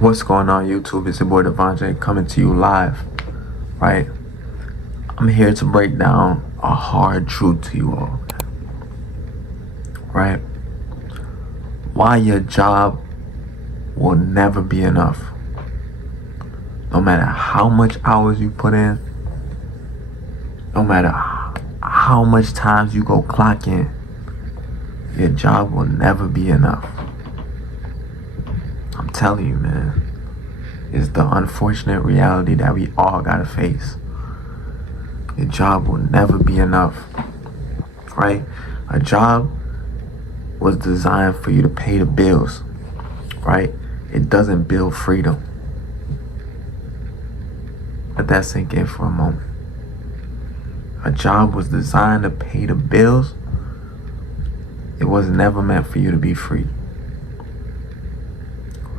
What's going on, YouTube? It's your boy Devonjay coming to you live, right? I'm here to break down a hard truth to you all, right? Why your job will never be enough. No matter how much hours you put in, no matter how much times you go clock in, your job will never be enough. I'm telling you, man. It's the unfortunate reality that we all gotta face. Your job will never be enough, right? A job was designed for you to pay the bills, right? It doesn't build freedom. Let that sink in for a moment. A job was designed to pay the bills. It was never meant for you to be free,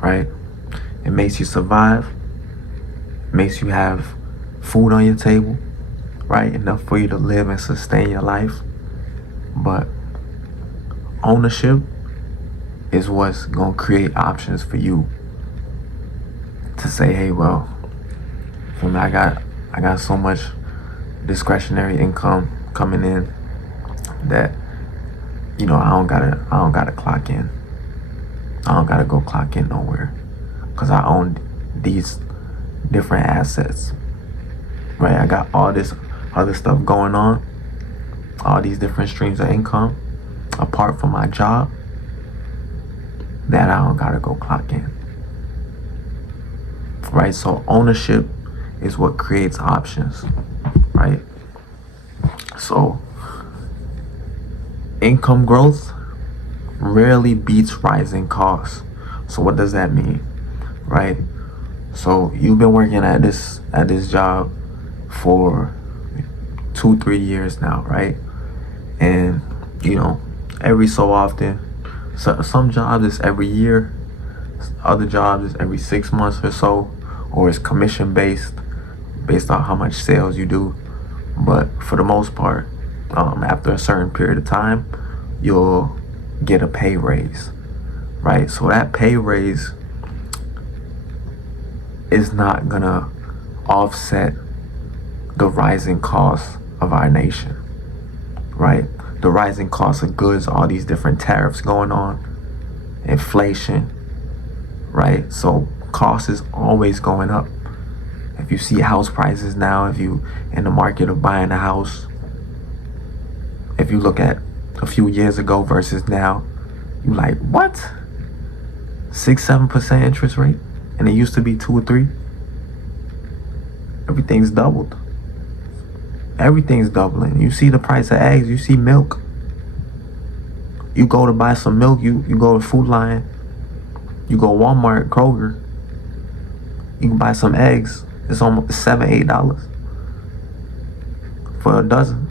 right? It makes you survive, makes you have food on your table, right? Enough for you to live and sustain your life. But ownership is what's gonna create options for you to say, hey, well, for me, I got so much discretionary income coming in that, you know, I don't gotta clock in. I don't gotta go clock in nowhere, because I own these different assets, right? I got all this other stuff going on, all these different streams of income apart from my job that I don't gotta go clock in, right? So ownership is what creates options, right? So income growth rarely beats rising costs. So what does that mean, right? So you've been working at this job for 2-3 years now, right? And you know, every so often, some jobs is every year, other jobs is every 6 months or so, or it's commission based on how much sales you do. But for the most part, after a certain period of time, you'll get a pay raise, right? So that pay raise is not gonna offset the rising costs of our nation, right? The rising costs of goods, all these different tariffs going on, inflation, right? So cost is always going up. If you see house prices now, if you in the market of buying a house, if you look at a few years ago versus now, you like, what? 6-7% interest rate, and it used to be 2 or 3. Everything's doubled. Everything's doubling. You see the price of eggs, you see milk. You go to buy some milk, you go to Food Lion, you go Walmart, Kroger, you can buy some eggs. It's almost $7-8 for a dozen.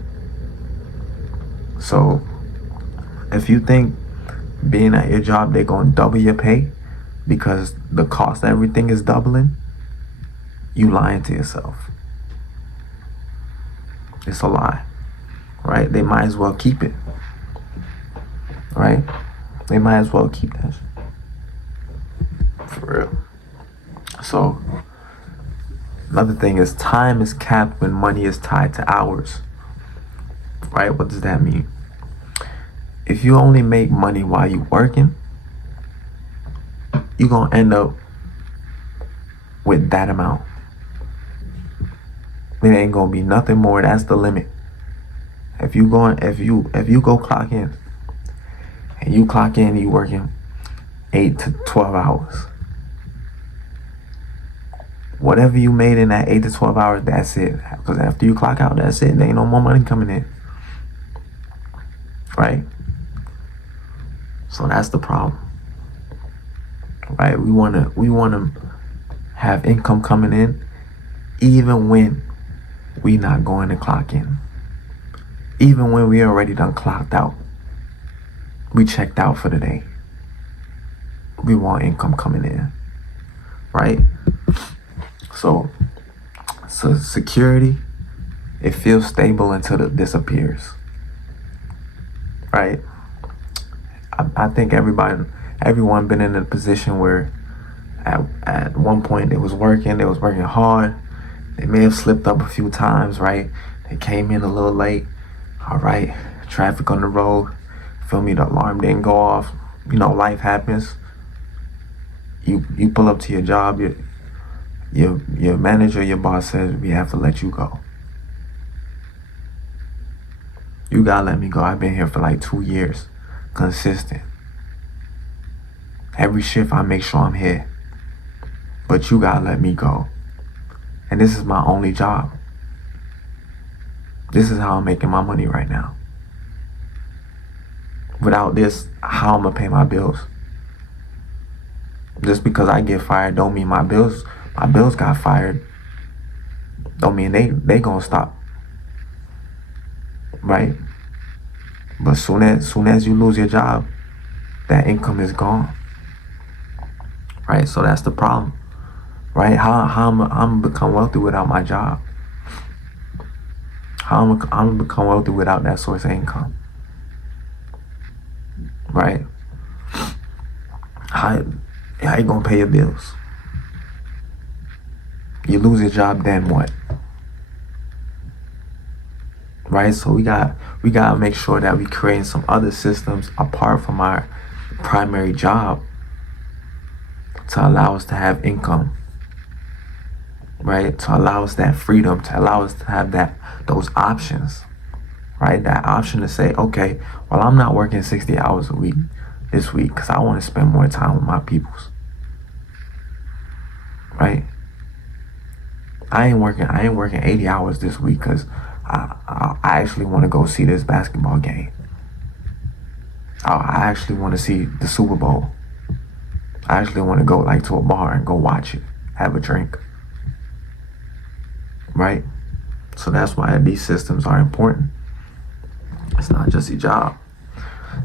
So if you think being at your job they're gonna double your pay because the cost of everything is doubling, you lying to yourself. It's a lie, right? They might as well keep it, right? They might as well keep that shit. For real. So another thing is time is capped when money is tied to hours, right? What does that mean? If you only make money while you working, you're gonna end up with that amount. It ain't gonna be nothing more. That's the limit. If you go clock in, and you clock in, you working 8 to 12 hours. Whatever you made in that 8 to 12 hours, that's it. Because after you clock out, that's it. There ain't no more money coming in, right? So that's the problem, right? We wanna have income coming in, even when we not going to clock in, even when we already done clocked out. We checked out for the day. We want income coming in, right? So security, it feels stable until it disappears, right? I think everyone been in a position where At one point, they was working hard. They may have slipped up a few times, right? They came in a little late. All right, traffic on the road. Feel me? The alarm didn't go off. Life happens. You pull up to your job. Your manager, your boss says we have to let you go. You gotta let me go. I've been here for like 2 years, consistent. Every shift I make sure I'm here, but you gotta let me go. And this is my only job. This is how I'm making my money right now. Without this, how I'm gonna pay my bills? Just because I get fired don't mean my bills got fired. Don't mean they gonna stop. Right? But soon as you lose your job, that income is gone. Right? So that's the problem. Right? How I'm become wealthy without my job? How I'm become wealthy without that source of income? Right? How you gonna pay your bills? You lose your job, then what? Right? So we gotta make sure that we create some other systems apart from our primary job to allow us to have income. Right? To allow us that freedom, to allow us to have those options. Right? That option to say, okay, well, I'm not working 60 hours a week this week because I want to spend more time with my peoples. Right? I ain't working 80 hours this week because I actually want to go see this basketball game. I actually want to see the Super Bowl. I actually want to go to a bar and go watch it, have a drink. Right? So that's why these systems are important. It's not just your job.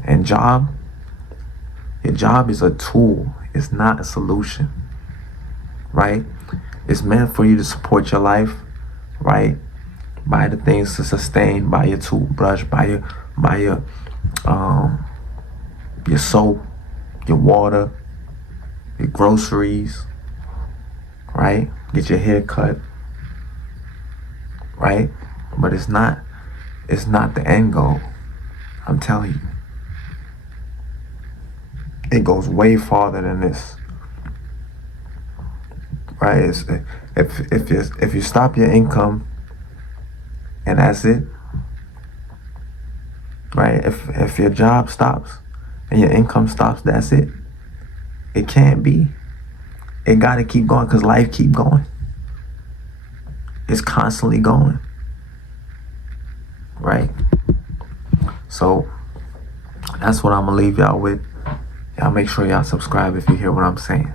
And your job is a tool. It's not a solution. Right? It's meant for you to support your life. Right? Buy the things to sustain. Buy your toothbrush. Buy your soap, your water, your groceries. Right? Get your hair cut. Right? But it's not the end goal. I'm telling you. It goes way farther than this. Right? If you stop your income and that's it. Right? If your job stops and your income stops, that's it. It can't be. It gotta keep going because life keep going. It's constantly going. Right? So that's what I'm gonna leave y'all with. Y'all make sure y'all subscribe if you hear what I'm saying.